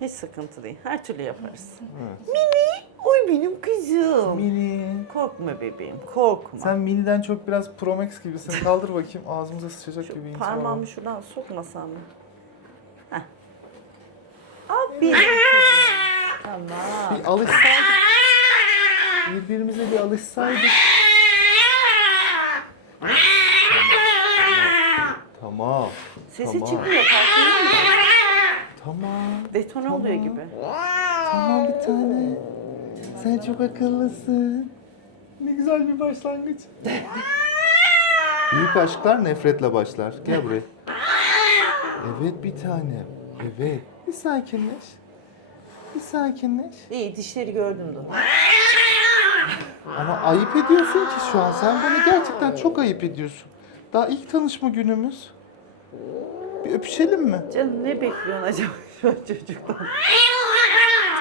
Hiç sıkıntı değil. Her türlü yaparız. Evet. Mini, oy benim kızım. Mini. Korkma bebeğim, korkma. Sen Mini'den çok biraz Pro Max gibisin. Kaldır bakayım ağzımıza sıçacak Şu gibi parmağımı şuradan sokmasam mı? Heh. Abi. tamam. Bir alışsaydık. Birbirimize bir alışsaydık. Tamam. Sesi tamam. çıkmıyor farkında mısın? Tamam. Detone Tamam. oluyor gibi. Tamam bir tane. Sen çok akıllısın. Ne güzel bir başlangıç. Büyük aşklar nefretle başlar. Gel buraya. Evet bir tane. Evet. Bir sakinleş. Bir sakinleş. İyi dişleri gördüm de. Ama ayıp ediyorsun ki şu an. Sen bunu gerçekten çok ayıp ediyorsun. Daha ilk tanışma günümüz. Bir öpüşelim mi? Canım ne bekliyorsun acaba şu an çocuktan?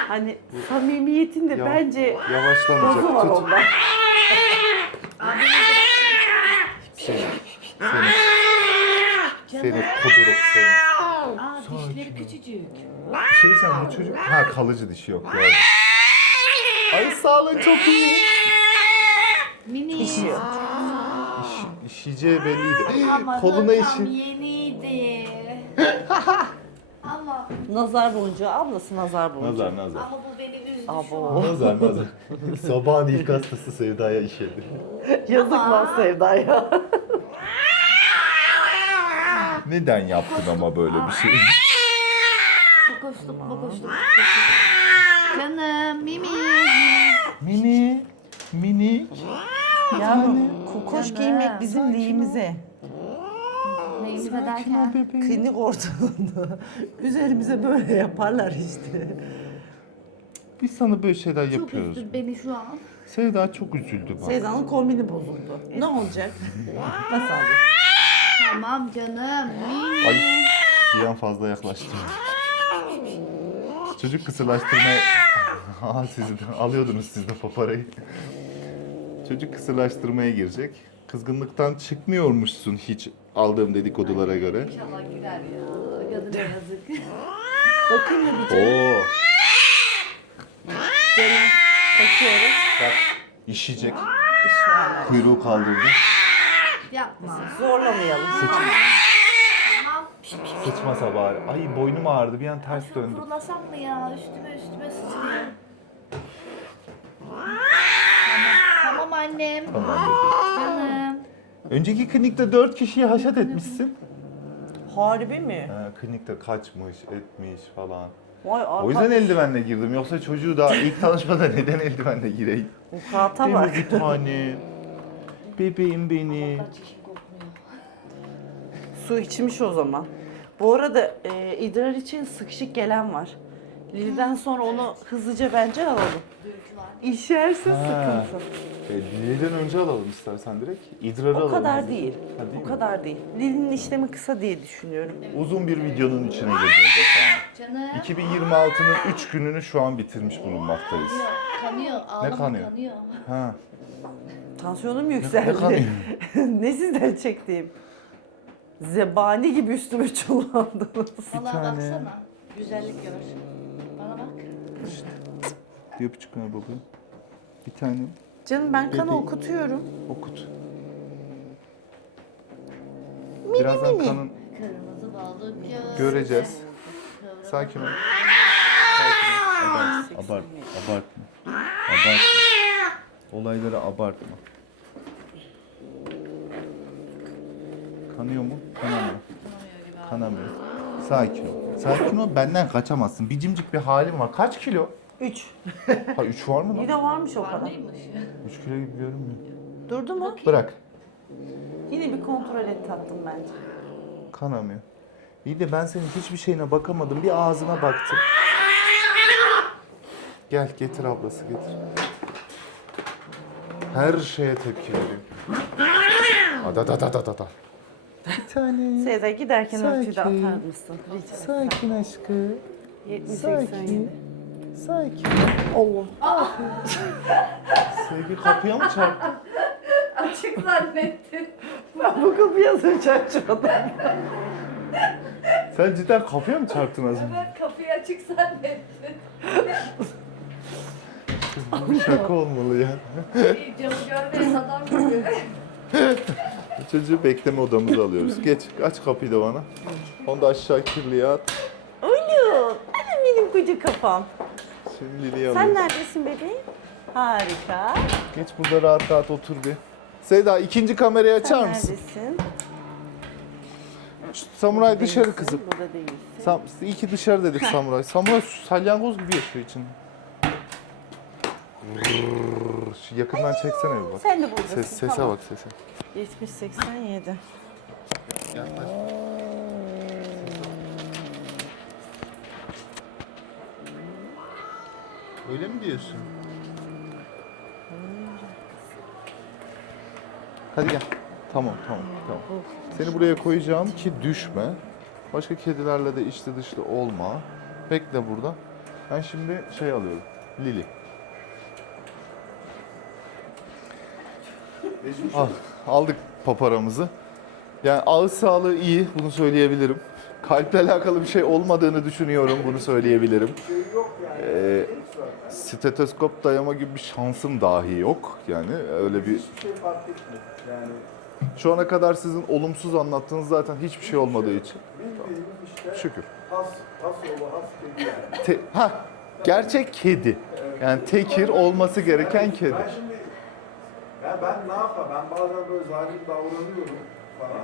Hani samimiyetin de Ya- bence Yavaşlamayacak. dozu var Tut. onda. Seni. Seni. Seni kuduruk seni. Aa dişleri küçücük. Bir şey diyeceğim bu çocuk... Ha kalıcı dişi yok gördüm. Ay sağlığın çok iyi. Mini. İşiyor. İş, işeyeceği belliydi. Ama Koluna işi. yeniydi. Nazar boncuğu, ablası nazar boncuğu. Nazar nazar. ama bu beni üzdü şu Abo. an. Nazar nazar. Sabahın ilk hastası Sevda'ya işedi. Yazık lan Sevda'ya. Neden yaptın ama böyle bir şey? Bokoşluk bokoşluk. Canım Mimi. Mini, minik. Yavrum, kukoş Canım, giymek bizim lehimize. Neyimize Sakin ol derken. bebeğim. Klinik ortamında üzerimize böyle yaparlar işte. Biz sana böyle şeyler Çok yapıyoruz. üzdü beni şu an. Sevda çok üzüldü bak. Sevda'nın kombini bozuldu. Ne olacak? Nasıl olacak? Tamam canım. Ay bir an fazla yaklaştım. Çocuk kısırlaştırmaya... Aa siz de alıyordunuz siz de paparayı. Çocuk kısırlaştırmaya girecek. Kızgınlıktan çıkmıyormuşsun hiç aldığım dedikodulara göre. İnşallah gider ya. Kadına yazık. Bakayım mı bir canım? Oo. Bakıyorum. bak işeyecek. İş var. Kuyruğu kaldırdı. Yapma. Zorlamayalım. Tamam. Sıçmasa bari. Ay boynum ağrıdı bir an ters Şunu döndüm. kurulasam mı ya? Üstüme üstüme sıçrıyor. Tamam. Tamam annem. Tamam. Canım. Önceki klinikte dört kişiyi haşat etmişsin. Harbi mi? Ha, klinikte kaçmış, etmiş falan. Vay arkadaş. O yüzden eldivenle girdim. Yoksa çocuğu daha ilk tanışmada neden eldivenle gireyim? Mi bak. bir tane? Bebeğim beni. Su içmiş o zaman. Bu arada e, idrar için sıkışık gelen var. Lili'den sonra onu hızlıca bence alalım. İşerse Ha. sıkıntı. E, Lili'den önce alalım istersen direkt. İdrarı O alalım. kadar değil. Ha, değil O mi? kadar değil. Lili'nin işlemi kısa diye düşünüyorum. Uzun bir videonun içine gireceğiz efendim. Canım. 2026'nın 3 gününü şu an bitirmiş bulunmaktayız. Kanıyor. Ağlama kanıyor? kanıyor. Ha. Tansiyonum Ne yükseldi. kanıyor? ne sizden çektiğim? Zebani gibi üstüme çullandınız. Valla tane. baksana. Güzellik gör. Bir öpücük ver babaya. Bir tane Canım ben kanı okutuyorum. okut. Birazdan mini. kanın Kırmızı balık göz. göreceğiz. Sakin ol. Sakin ol. Abart, abartma. Abartma. Olayları abartma. Kanıyor mu? Kanamıyor. Kanamıyor. Sakin ol. Sakin ol. Benden kaçamazsın. Bir cimcik bir halim var. Kaç kilo? 3. Ha 3 var mı lan? Yine varmış o kadar. mıymış? 3 kilo gibi görünmüyor. Durdu mu? Bırak. Yine bir kontrol et tatlım bence. Kanamıyor. İyi de ben senin hiçbir şeyine bakamadım. Bir ağzına baktım. Gel getir ablası getir. Her şeye tepki veriyor. Ada da da da da da. Bir tane. Seyda giderken örtüyü de atar mısın? Rica etsem. Sakin aşkım. 70 Sakin. 87. Sakin. Allah. Sevgi kapıya mı çarptı? Açık zannettim. Ben bu kapıyı az önce açmadım. Sen cidden kafaya mı çarptın az önce? Evet kapıyı açık zannettim. Şaka olmalı ya. İyi, Camı görmeyen adam gibi. Çocuğu bekleme odamıza alıyoruz. Geç, aç kapıyı da bana. Onu da aşağı kirliye at. Oğlum, anam benim koca kafam. Şimdi Lili'yi Sen alıyoruz. neredesin bebeğim? Harika. Geç burada rahat rahat otur bir. Seda ikinci kamerayı açar Sen mısın? neredesin? Samuray dışarı Değilsin, kızım. Burada değilsin. Sam iyi ki dışarı dedik samuray. Samuray salyangoz gibi yaşıyor içinde. Şu yakından çeksene bir bak. Sen de buradasın. Ses, sese tamam. bak sese. 70 87. Yaklaş. Öyle mi diyorsun? Hadi gel. Tamam tamam tamam. Seni buraya koyacağım ki düşme. Başka kedilerle de içli dışlı olma. Bekle burada. Ben şimdi şey alıyorum. Lili. Al, aldık paparamızı. Yani ağız sağlığı iyi, bunu söyleyebilirim. Kalple alakalı bir şey olmadığını düşünüyorum, bunu söyleyebilirim. Ee, steteskop dayama gibi bir şansım dahi yok. Yani öyle bir... Şu ana kadar sizin olumsuz anlattığınız zaten hiçbir şey olmadığı için. Şükür. Te- ha, gerçek kedi. Yani tekir olması gereken kedi. Ya ben ne yapayım? Ben bazen böyle zalim davranıyorum falan.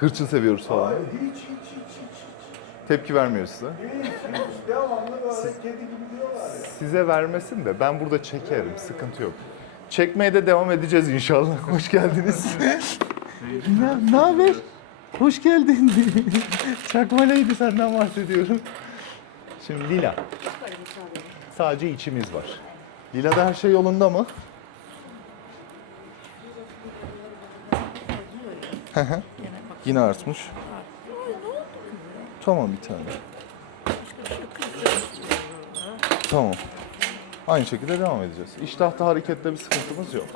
Hırçın seviyoruz falan. Hayır, hiç, hiç, hiç, hiç, hiç, Tepki vermiyor size. hiç, hiç. Devamlı böyle kedi gibi diyorlar ya. Size vermesin de ben burada çekerim. Sıkıntı yok. Çekmeye de devam edeceğiz inşallah. Hoş geldiniz. ne, ne haber? Hoş geldin. Çakmalaydı senden bahsediyorum. Şimdi Lila. Sadece içimiz var. Lila'da her şey yolunda mı? Hı hı. Yine artmış. Tamam bir tane. Tamam. Aynı şekilde devam edeceğiz. İştahta harekette bir sıkıntımız yok.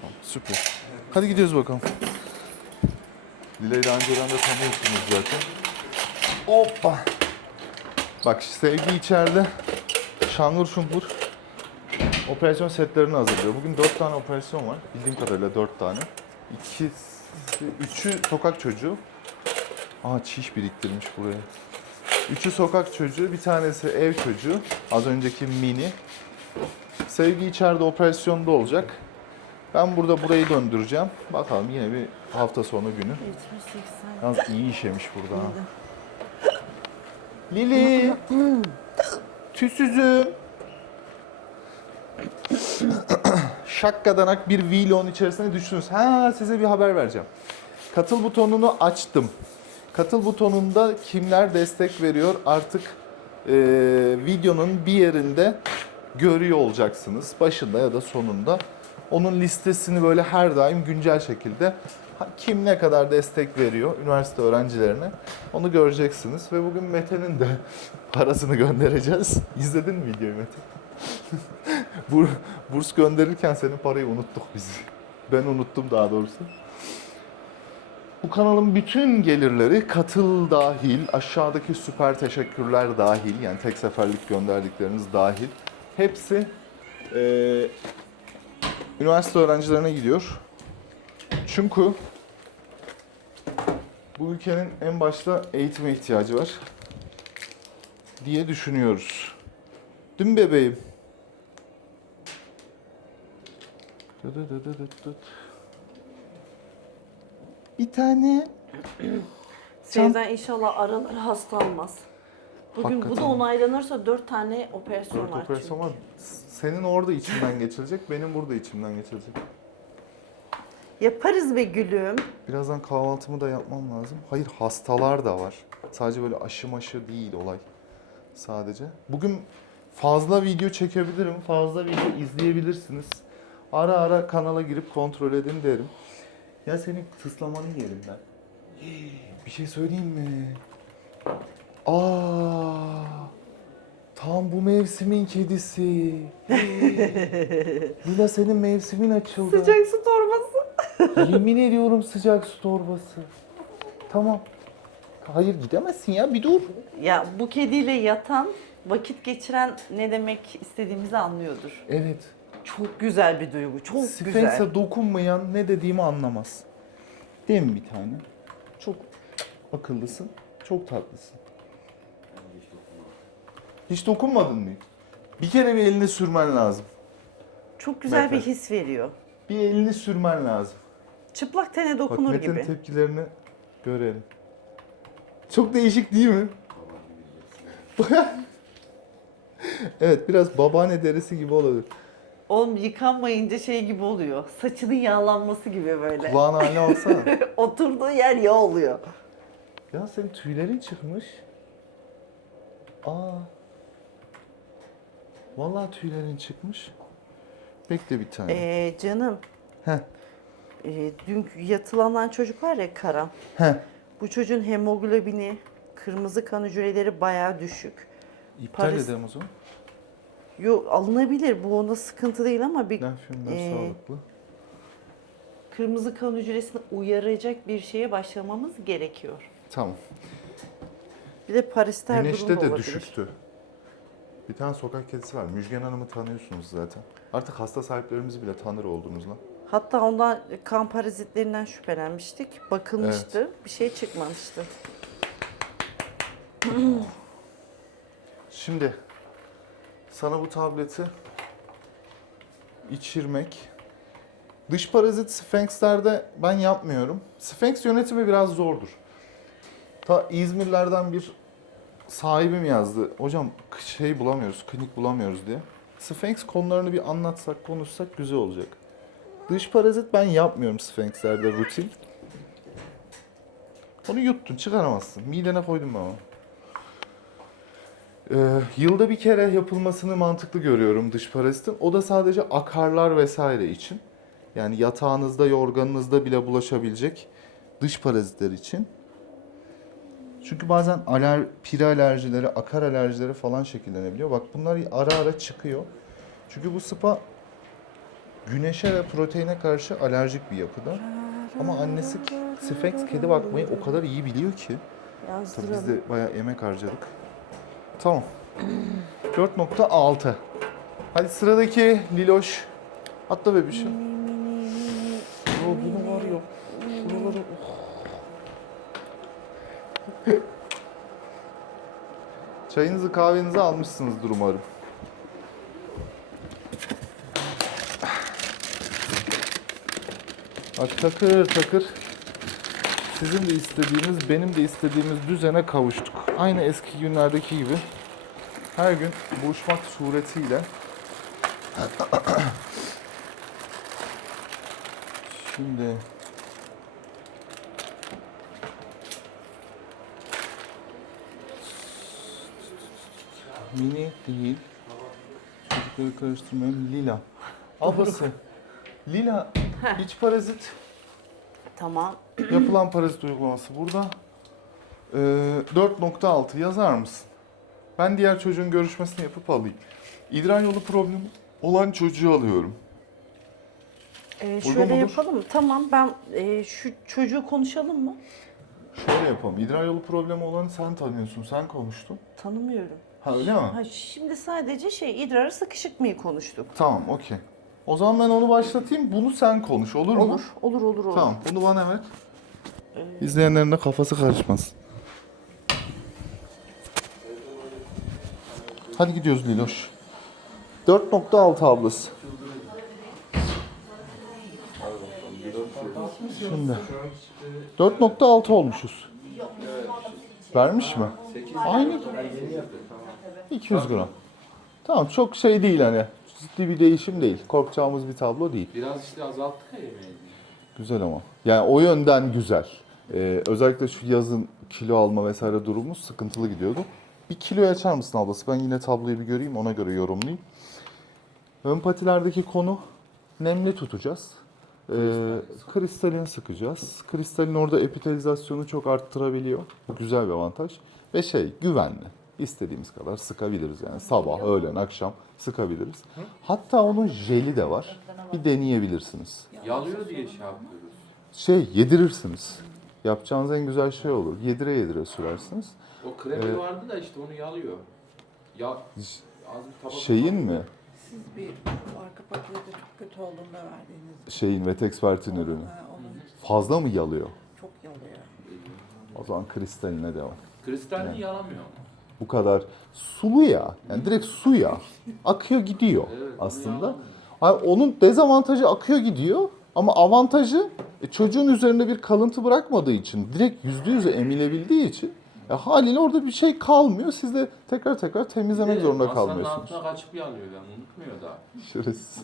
Tamam, süper. Hadi gidiyoruz bakalım. Dileği daha önceden de tanıyorsunuz zaten. Hoppa. Bak sevgi içeride şangur şungur operasyon setlerini hazırlıyor. Bugün dört tane operasyon var. Bildiğim kadarıyla dört tane. İkisi, üçü sokak çocuğu. Aa çiş biriktirmiş buraya. Üçü sokak çocuğu, bir tanesi ev çocuğu. Az önceki mini. Sevgi içeride operasyonda olacak. Ben burada burayı döndüreceğim. Bakalım yine bir hafta sonu günü. 70 80. Yalnız iyi işemiş burada ha. Lili. Tüsüzüm. Şakkadanak bir vlog'un içerisine düştünüz. Ha size bir haber vereceğim. Katıl butonunu açtım. Katıl butonunda kimler destek veriyor artık e, videonun bir yerinde görüyor olacaksınız. Başında ya da sonunda. Onun listesini böyle her daim güncel şekilde kim ne kadar destek veriyor üniversite öğrencilerine onu göreceksiniz. Ve bugün Mete'nin de parasını göndereceğiz. İzledin mi videoyu Mete? Bur- Burs gönderirken senin parayı unuttuk biz. Ben unuttum daha doğrusu. Bu kanalın bütün gelirleri katıl dahil, aşağıdaki süper teşekkürler dahil, yani tek seferlik gönderdikleriniz dahil. Hepsi eee, üniversite öğrencilerine gidiyor. Çünkü bu ülkenin en başta eğitime ihtiyacı var diye düşünüyoruz. Mi bebeğim? Bir tane. Sevden inşallah araları hasta olmaz. Bugün bu da onaylanırsa 4 tane operasyon Dört var. operasyon çünkü. var. Senin orada içinden geçilecek, benim burada içimden geçilecek. Yaparız be gülüm. Birazdan kahvaltımı da yapmam lazım. Hayır hastalar da var. Sadece böyle aşı maşı değil olay. Sadece. Bugün fazla video çekebilirim. Fazla video izleyebilirsiniz. Ara ara kanala girip kontrol edin derim. Ya senin tıslamanı yerim ben. Bir şey söyleyeyim mi? Aa, tam bu mevsimin kedisi. Lila senin mevsimin açıldı. Sıcak su torbası. Yemin ediyorum sıcak su torbası. Tamam. Hayır gidemezsin ya bir dur. Ya bu kediyle yatan, vakit geçiren ne demek istediğimizi anlıyordur. Evet. Çok güzel bir duygu. Çok güzel. Sphinx'e dokunmayan ne dediğimi anlamaz. Değil mi bir tane? Çok akıllısın, çok tatlısın. Hiç dokunmadın mı? Bir kere bir elini sürmen lazım. Çok güzel bir his veriyor. Bir elini sürmen lazım. Çıplak tene Bak dokunur Mete'nin gibi. tepkilerini görelim. Çok değişik değil mi? evet biraz babaanne derisi gibi olabilir. Oğlum yıkanmayınca şey gibi oluyor. Saçının yağlanması gibi böyle. Kulağın haline alsana. Oturduğu yer yağ oluyor. ya senin tüylerin çıkmış. Aa. Vallahi tüylerin çıkmış. Bekle bir tane. Ee, canım. Heh. Ee, dün yatılanan çocuk var ya Karan. Heh. Bu çocuğun hemoglobini, kırmızı kan hücreleri bayağı düşük. İptal Paris- edelim o zaman. Yok alınabilir bu ona sıkıntı değil ama bir Lenfiyonlar Ee, sağlıklı. kırmızı kan hücresini uyaracak bir şeye başlamamız gerekiyor. Tamam. Bir de Paris'te Güneşte de düşüktü. Bir tane sokak kedisi var. Müjgan Hanım'ı tanıyorsunuz zaten. Artık hasta sahiplerimizi bile tanır oldunuz lan. Hatta ondan kan parazitlerinden şüphelenmiştik. Bakılmıştı. Bir şey çıkmamıştı. Şimdi sana bu tableti içirmek. Dış parazit Sphinx'lerde ben yapmıyorum. Sphinx yönetimi biraz zordur. Ta İzmirlerden bir sahibim yazdı. Hocam şey bulamıyoruz, klinik bulamıyoruz diye. Sphinx konularını bir anlatsak, konuşsak güzel olacak. Dış parazit ben yapmıyorum Sphinx'lerde rutin. Onu yuttun, çıkaramazsın. Midene koydum ben onu. Ee, yılda bir kere yapılmasını mantıklı görüyorum dış parazitin. O da sadece akarlar vesaire için. Yani yatağınızda, yorganınızda bile bulaşabilecek dış parazitler için. Çünkü bazen aler, piri alerjileri, akar alerjileri falan şekillenebiliyor. Bak bunlar ara ara çıkıyor. Çünkü bu spa güneşe ve proteine karşı alerjik bir yapıda. Ama annesi Sphinx kedi bakmayı o kadar iyi biliyor ki. Tabii biz de bayağı emek harcadık. Tamam. 4.6. Hadi sıradaki Liloş. Atla bebişim. Oo, bunu var ya. Buraları... Çayınızı kahvenizi almışsınızdır umarım. Bak takır takır sizin de istediğiniz, benim de istediğimiz düzene kavuştuk. Aynı eski günlerdeki gibi her gün buluşmak suretiyle Şimdi Mini değil. Çocukları karıştırmayalım. Lila. Ablası. Lila iç parazit Tamam. Yapılan parazit uygulaması burada. Ee, 4.6 yazar mısın? Ben diğer çocuğun görüşmesini yapıp alayım. İdrar yolu problemi olan çocuğu alıyorum. Ee, Uygun şöyle mudur? yapalım mı? Tamam ben e, şu çocuğu konuşalım mı? Şöyle yapalım. İdrar yolu problemi olanı sen tanıyorsun. Sen konuştun. Tanımıyorum. Ha öyle mi? Ha, şimdi sadece şey idrarı sıkışık mıyı konuştuk. Tamam okey. O zaman ben onu başlatayım. Bunu sen konuş olur mu? Olur, olur, olur, olur. Tamam bunu bana ver. İzleyenlerin de kafası karışmaz. Hadi gidiyoruz Liloş. 4.6 ablası. Şimdi 4.6 olmuşuz. Vermiş mi? Aynı. 200 gram. Tamam çok şey değil hani. Ciddi bir değişim değil. Korkacağımız bir tablo değil. Biraz işte azalttık ya yemeği. Güzel ama. Yani o yönden güzel. Ee, özellikle şu yazın kilo alma vesaire durumumuz sıkıntılı gidiyordu. Bir kilo açar mısın ablası? Ben yine tabloyu bir göreyim ona göre yorumlayayım. Ön patilerdeki konu nemli tutacağız. Ee, kristalin sıkacağız. Kristalin orada epitelizasyonu çok arttırabiliyor. Güzel bir avantaj. Ve şey güvenli. İstediğimiz kadar sıkabiliriz yani sabah, öğlen, akşam sıkabiliriz. Hatta onun jeli de var. Bir deneyebilirsiniz Yalıyor diye şey yapıyoruz. şey yedirirsiniz. Yapacağınız en güzel şey olur. Yedire yedire sürersiniz. O kremi Ee, vardı da işte onu yalıyor. Ya az bir tabak. Şeyin mi? Siz bir arka paketi çok kötü olduğunda verdiğiniz Şeyin Vetexpert'in ürünü. ha, onun Fazla mı yalıyor? çok yalıyor. O zaman kristaline devam. Kristalini yalamıyor ama. Bu kadar sulu ya. Yani direkt su ya. Akıyor gidiyor aslında. Hani onun dezavantajı akıyor gidiyor ama avantajı e, çocuğun üzerinde bir kalıntı bırakmadığı için direkt yüzde yüze emilebildiği için e, haliyle orada bir şey kalmıyor. Siz de tekrar tekrar temizlemek zorunda kalmıyorsunuz. altına kaçıp yalıyor yani unutmuyor da. Şerefsiz.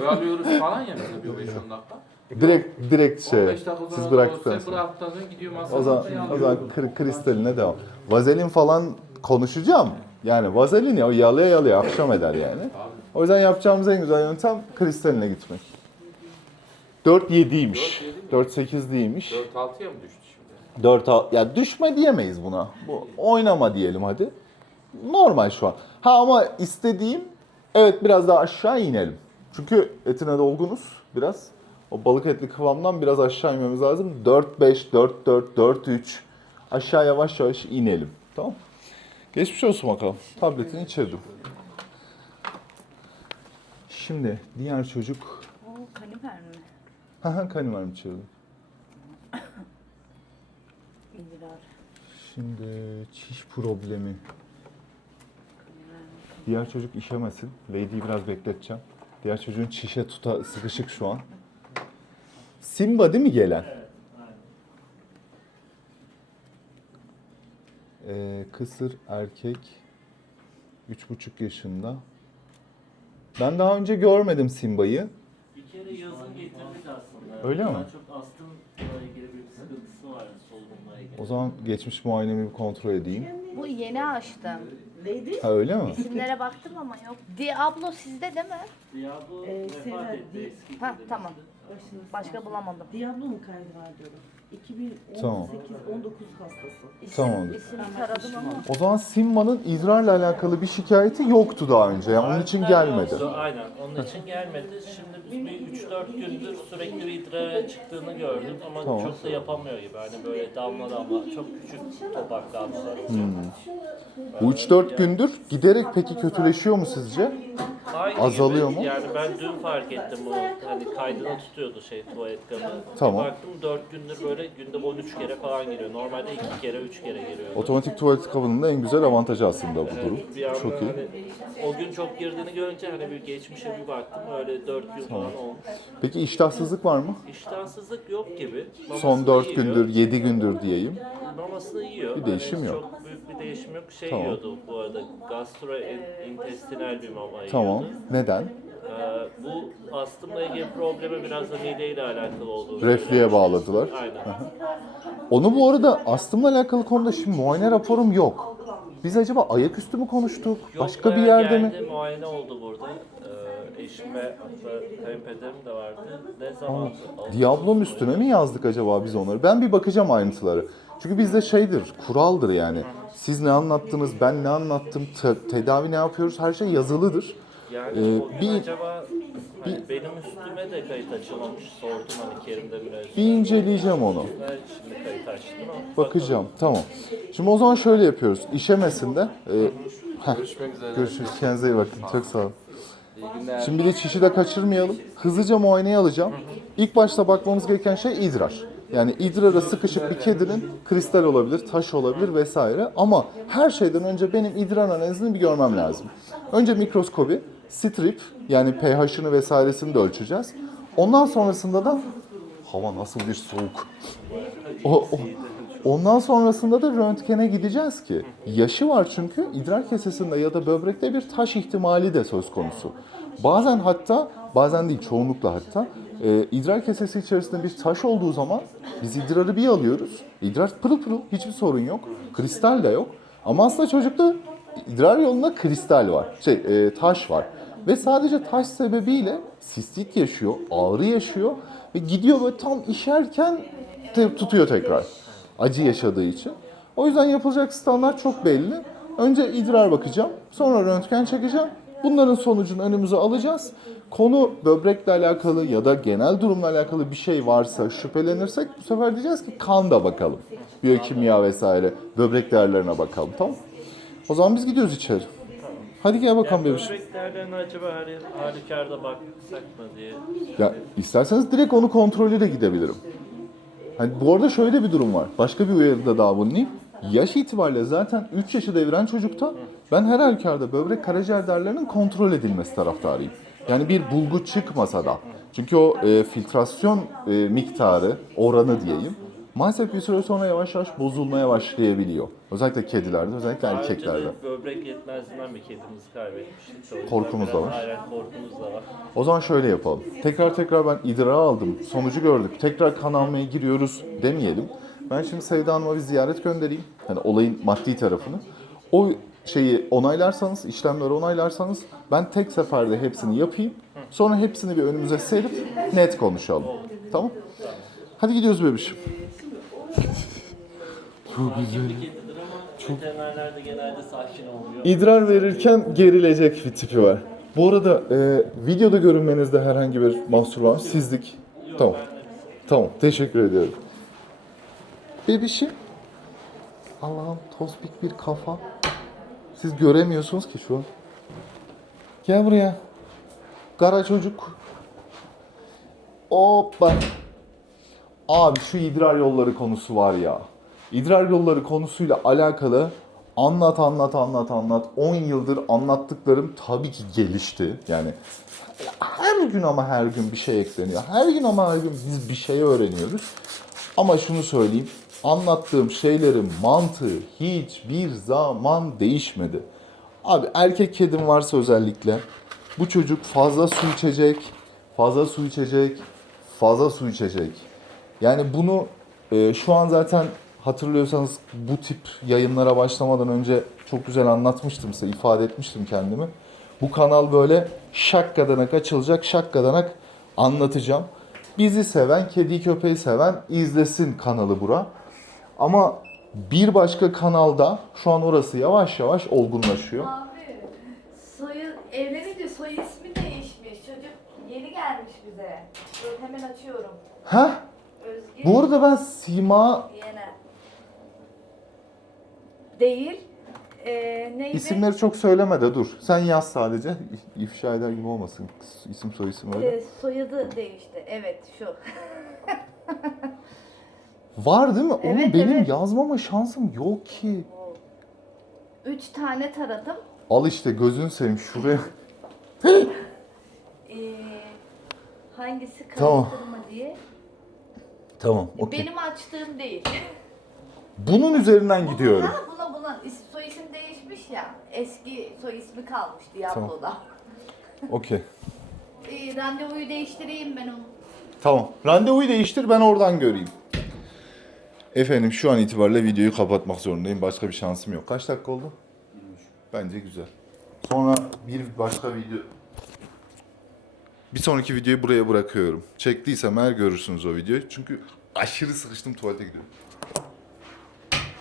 Oyalıyoruz falan ya mesela bir 5-10 dakika. Direkt direkt şey. 15 dakika Siz bıraktıktan sonra. bıraktıktan sonra gidiyor masanın O zaman o zaman kri- kristaline devam. Vazelin falan konuşacağım. Yani vazelin ya o yalıya yalıya akşam eder yani. O yüzden yapacağımız en güzel yöntem kristaline gitmek. 4-7'ymiş. 4-8 değilmiş. 4-6'ya mı düştü şimdi? 4 al ya düşme diyemeyiz buna. Bu oynama diyelim hadi. Normal şu an. Ha ama istediğim evet biraz daha aşağı inelim. Çünkü etine dolgunuz biraz. O balık etli kıvamdan biraz aşağı inmemiz lazım. 4 5 4 4 4 3 aşağı yavaş yavaş inelim. Tamam? Geçmiş olsun bakalım. Tabletini içirdim. Şimdi diğer çocuk O kaliber mi? Haha kanimarım içirdim. İdrar. Şimdi çiş problemi. Diğer çocuk işemesin. Lady'yi biraz bekleteceğim. Diğer çocuğun çişe tuta sıkışık şu an. Simba değil mi gelen? Ee, kısır erkek. Üç buçuk yaşında. Ben daha önce görmedim Simba'yı. Kere yazın getirdik aslında. Öyle mi? Daha çok astımla ilgili bir sıkıntısı vardı solunumla ilgili. O zaman geçmiş muayenemi bir kontrol edeyim. Bu yeni açtım. Ha öyle mi? İsimlere baktım ama yok. Diablo sizde değil mi? Diablo Ee, vefat etti değil. eski Ha tamam. Başka bulamadım. Diablo'nun kaydı var diyorum. 2018-19 Tamam. hastası. İsim, Tamamdır. isim taradım ama. O zaman Simba'nın idrarla alakalı bir şikayeti yoktu daha önce. Yani onun için Harbiden gelmedi. yoktu, Aynen onun için gelmedi. Şimdi biz bir 3-4 gündür sürekli bir idrara çıktığını gördüm ama Tamam. çok da yapamıyor gibi. Hani böyle damla damla çok küçük topak damlalar. Hmm. Bu 3-4 gündür giderek peki kötüleşiyor mu sizce? Aynı Azalıyor gibi. mu? Yani ben dün fark ettim bunu. Hani kaydına tutuyordu şey tuvalet kabı. Tamam. Baktım 4 gündür böyle günde 13 kere falan giriyor. Normalde 2 kere 3 kere giriyor. Otomatik tuvalet kabının da en güzel avantajı aslında bu durum. Bir anda Çok iyi. hani o gün çok girdiğini görünce hani bir geçmişe bir baktım öyle 4 gün falan olmuş. Peki iştahsızlık var mı? İştahsızlık yok gibi. Son Mamasını 4 yiyor. gündür, 7 gündür diyeyim. Mamasını yiyor. Bir Hani değişim yok. Çok büyük bir değişim yok. Şey Tamam. yiyordu bu arada gastrointestinal bir mama Tamam. Neden? Ee, bu astımla ilgili problemi biraz da mideyle alakalı olduğu Reflüye bağladılar. Aynen. Onu bu arada astımla alakalı konuda şimdi muayene raporum yok. Biz acaba ayaküstü mü konuştuk? Başka bir bayağı yerde mi? geldi, muayene oldu burada. Eşim ve hatta kayınpederim de vardı. Ne zaman? Diablo'nun üstüne mi yazdık acaba biz onları? Ben bir bakacağım ayrıntıları. Çünkü bizde şeydir, kuraldır yani. Siz ne anlattınız, ben ne anlattım, te- tedavi ne yapıyoruz her şey yazılıdır. Yani Ee, o gün bir- acaba hani benim üstüme de kayıt açılmamış sordum hani Kerim'de münezzer. Bir inceleyeceğim onu. Ben şimdi kayıt açtım ama Bakacağım. Tamam. Şimdi o zaman şöyle yapıyoruz. İşemesinde. E, heh, Görüşmek üzere. görüşürüz. Kendinize iyi bakın. Çok sağ olun. İyi günler. Şimdi de çişi de kaçırmayalım. Hızlıca muayeneye alacağım. İlk başta bakmamız gereken şey idrar. Yani idrara sıkışık bir kedinin kristal olabilir, taş olabilir vesaire. Ama her şeyden önce benim idrar analizini bir görmem lazım. Önce mikroskobi, strip yani pH'ını vesairesini de ölçeceğiz. Ondan sonrasında da hava nasıl bir soğuk. O, o- ondan sonrasında da röntgene gideceğiz ki yaşı var çünkü idrar kesesinde ya da böbrekte bir taş ihtimali de söz konusu. Bazen hatta bazen değil çoğunlukla hatta e, idrar kesesi içerisinde bir taş olduğu zaman biz idrarı bir alıyoruz. İdrar pırıl pırıl hiçbir sorun yok. Kristal de yok. Ama aslında çocukta idrar yolunda kristal var. Şey e, taş var. Ve sadece taş sebebiyle sistit yaşıyor, ağrı yaşıyor ve gidiyor böyle tam işerken tutuyor tekrar. Acı yaşadığı için. O yüzden yapılacak standart çok belli. Önce idrar bakacağım, sonra röntgen çekeceğim, Bunların sonucunu önümüze alacağız. Konu böbrekle alakalı ya da genel durumla alakalı bir şey varsa şüphelenirsek bu sefer diyeceğiz ki kan da bakalım. Biyokimya vesaire böbrek değerlerine bakalım tamam O zaman biz gidiyoruz içeri. Hadi gel bakalım Yani böbrek değerlerine acaba her halükarda baksak mı diye. Ya isterseniz direkt onu kontrolü de gidebilirim. Hani bu arada şöyle bir durum var. Başka bir uyarıda daha bulunayım. Yaş itibariyle zaten 3 yaşı deviren çocukta ben her halükarda böbrek karaciğer değerlerinin kontrol edilmesi taraftarıyım. Yani bir bulgu çıkmasa da. Çünkü o e, filtrasyon e, miktarı, oranı diyeyim. Maalesef bir süre sonra yavaş yavaş bozulmaya başlayabiliyor. Özellikle kedilerde, özellikle Daha önce erkeklerde. de böbrek yetmezliğinden bir kedimizi kaybetmiştik. O yüzden Korkumuz da biraz- var. Aynen korkumuz da var. O zaman şöyle yapalım. Tekrar tekrar ben idrarı aldım, sonucu gördük. Tekrar kan almaya giriyoruz demeyelim. Ben şimdi Sevda Hanım'a bir ziyaret göndereyim. Hani olayın maddi tarafını. O şeyi onaylarsanız, işlemleri onaylarsanız ben tek seferde hepsini yapayım. Sonra hepsini bir önümüze serip net konuşalım. Tamam? Hadi gidiyoruz bebişim. Çok güzel. Kedidir ama de genelde sakin oluyor. İdrar verirken gerilecek bir tipi var. Bu arada e, videoda görünmenizde herhangi bir mahsur var mı? Sizlik. Tamam. Tamam. Teşekkür ediyorum. Bebişim. Allah'ım tospik bir kafa. Siz göremiyorsunuz ki şu an. Gel buraya. Kara çocuk. Hoppa. Abi şu idrar yolları konusu var ya. İdrar yolları konusuyla alakalı anlat anlat anlat anlat. 10 yıldır anlattıklarım tabii ki gelişti. Yani her gün ama her gün bir şey ekleniyor. Her gün ama her gün biz bir şey öğreniyoruz. Ama şunu söyleyeyim. Anlattığım şeylerin mantığı hiçbir zaman değişmedi. Abi erkek kedim varsa özellikle bu çocuk fazla su içecek, fazla su içecek, fazla su içecek. Yani bunu e, şu an zaten hatırlıyorsanız bu tip yayınlara başlamadan önce çok güzel anlatmıştım size, ifade etmiştim kendimi. Bu kanal böyle şakkadanak açılacak, şakkadanak anlatacağım. Bizi seven, kedi köpeği seven izlesin kanalı bura. Ama bir başka kanalda şu an orası yavaş yavaş olgunlaşıyor. Abi soyu evlenince soy ismi değişmiş. Çocuk yeni gelmiş bize. Dur hemen açıyorum. Heh, Özge bu arada ben Sima Yener. Değil. Ee, neydi? isimleri çok söyleme de dur. Sen yaz sadece. İ- İfşa eder gibi olmasın. İsim soy isim öyle. Ee, soyadı değişti. Evet şu. Var değil mi? Evet, benim evet. yazmama şansım yok ki. Üç tane taradım. Al işte gözün seveyim şuraya. Ee, hangisi Tamam. karıştırma diye. Tamam, okey. Benim açtığım değil. Bunun üzerinden gidiyorum. Ha, buna buna is- soy isim değişmiş ya. Eski soy ismi kalmış Diablo'da. Okey. Ee, randevuyu değiştireyim ben onu. Tamam. Randevuyu değiştir ben oradan göreyim. Efendim şu an itibariyle videoyu kapatmak zorundayım. Başka bir şansım yok. Kaç dakika oldu? Bence güzel. Sonra bir başka video... Bir sonraki videoyu buraya bırakıyorum. Çektiysem eğer görürsünüz o videoyu. Çünkü aşırı sıkıştım tuvalete gidiyorum.